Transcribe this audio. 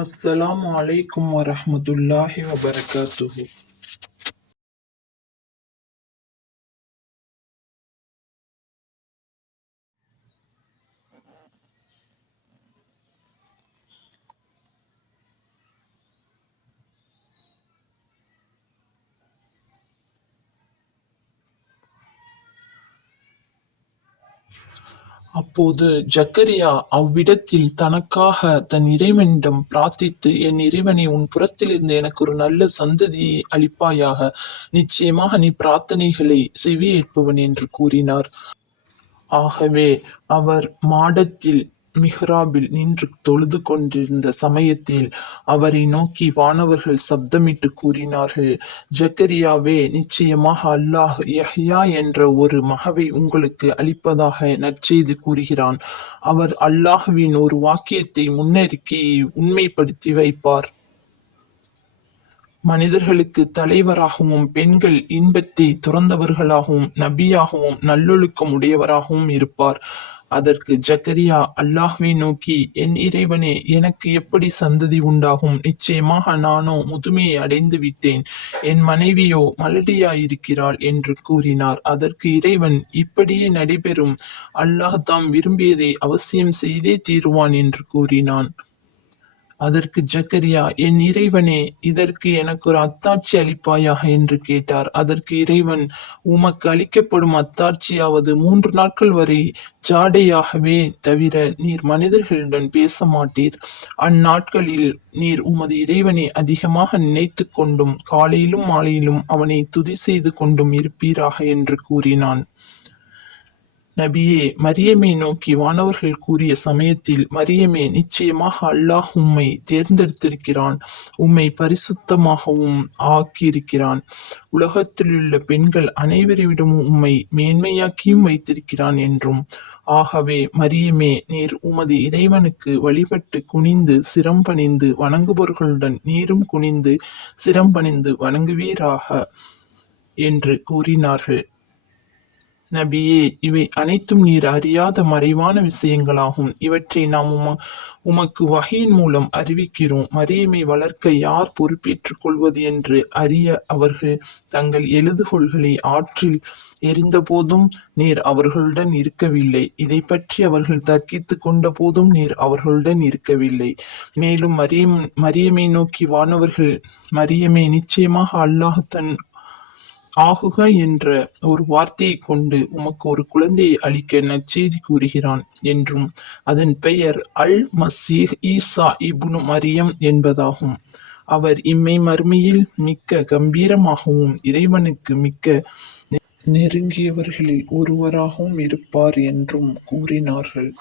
السلام علیکم ورحمت الله وبرکاته அப்போது ஜக்கரியா அவ்விடத்தில் தனக்காக தன் இறைவனிடம் பிரார்த்தித்து, என் இறைவனை உன் புறத்திலிருந்து எனக்கு ஒரு நல்ல சந்ததியை அளிப்பாயாக, நிச்சயமாக நீ பிரார்த்தனைகளை செவியேற்பவன் என்று கூறினார். ஆகவே அவர் மாடத்தில் மிஹ்ராபில் நின்று தொழுது கொண்டிருந்த சமயத்தில் அவரை நோக்கி வானவர்கள் சப்தமிட்டு கூறினார்கள், ஜக்கரியாவே, நிச்சயமாக அல்லாஹ் யஹ்யா என்ற ஒரு மகவை உங்களுக்கு அளிப்பதாக நற்செய்து கூறுகிறான். அவர் அல்லாஹ்வின் ஒரு வாக்கியத்தை முன்னெருக்கி உண்மைப்படுத்தி வைப்பார். மனிதர்களுக்கு தலைவராகவும், பெண்கள் இன்பத்தை துறந்தவர்களாகவும், நபியாகவும், நல்லொழுக்கம் உடையவராகவும் இருப்பார். அதற்கு ஜக்கரியா அல்லாஹ்வை நோக்கி, என் இறைவனே, எனக்கு எப்படி சந்ததி உண்டாகும்? நிச்சயமாக நானோ முதுமையை அடைந்து விட்டேன். என் மனைவியோ மலடியாயிருக்கிறாள் என்று கூறினார். அதற்கு இறைவன், இப்படியே நடைபெறும். அல்லாஹ் தாம் விரும்பியதை அவசியம் செய்தே தீருவான் என்று கூறினான். அதற்கு ஜக்கரியா, என் இறைவனே, இதற்கு எனக்கு ஒரு அத்தாட்சி அளிப்பாயாக என்று கேட்டார். அதற்கு இறைவன், உமக்கு அளிக்கப்படும் அத்தாட்சியாவது மூன்று நாட்கள் வரை ஜாடையாகவே தவிர நீர் மனிதர்களுடன் பேச மாட்டீர். அந்நாட்களில் நீர் உமது இறைவனை அதிகமாக நினைத்து கொண்டும், காலையிலும் மாலையிலும் அவனை துதி செய்து கொண்டும் இருப்பீராக என்று கூறினான். நபியே, மரியமை நோக்கி வானவர்கள் கூறிய சமயத்தில், மரியமே, நிச்சயமாக அல்லாஹ் உம்மை தேர்ந்தெடுத்திருக்கிறான். உம்மை பரிசுத்தமாகவும் ஆக்கியிருக்கிறான். உலகத்திலுள்ள பெண்கள் அனைவரிடமும் உம்மை மேன்மையாக்கியும் வைத்திருக்கிறான் என்றும். ஆகவே, மரியமே, நீர் உமது இறைவனுக்கு வழிபட்டு குனிந்து சிரம் பணிந்து வணங்குபவர்களுடன் நீரும் குனிந்து சிரம் பணிந்து வணங்குவீராக என்று கூறினார்கள். நபியே, இவை அனைத்தும் நீர் அறியாத மறைவான விஷயங்களாகும். இவற்றை நாம் உமக்கு வகையின் மூலம் அறிவிக்கிறோம். மரியமை வளர்க்க யார் பொறுப்பேற்றுக் கொள்வது என்று அறிய அவர்கள் தங்கள் எழுதுகொள்களை ஆற்றில் எறிந்தபோதும் நீர் அவர்களுடன் இருக்கவில்லை. இதைப்பற்றி அவர்கள் தர்க்கித்துக் கொண்டபோதும் நீர் அவர்களுடன் இருக்கவில்லை. மேலும் மரியம் மரியமை நோக்கி வானவர்கள், மரியமே, நிச்சயமாக அல்லாஹ் தன் ஆகுக என்ற ஒரு வார்த்தையைக் கொண்டு உமக்கு ஒரு குழந்தையை அளிக்க நற்செய்தி கூறுகிறான் என்றும், அதன் பெயர் அல் மசீஹ் ஈசா இபுனு மரியம் என்பதாகும். அவர் இம்மை மறுமையில் மிக்க கம்பீரமாகவும், இறைவனுக்கு மிக்க நெருங்கியவர்களில் ஒருவராகவும் இருப்பார் என்றும் கூறினார்கள்.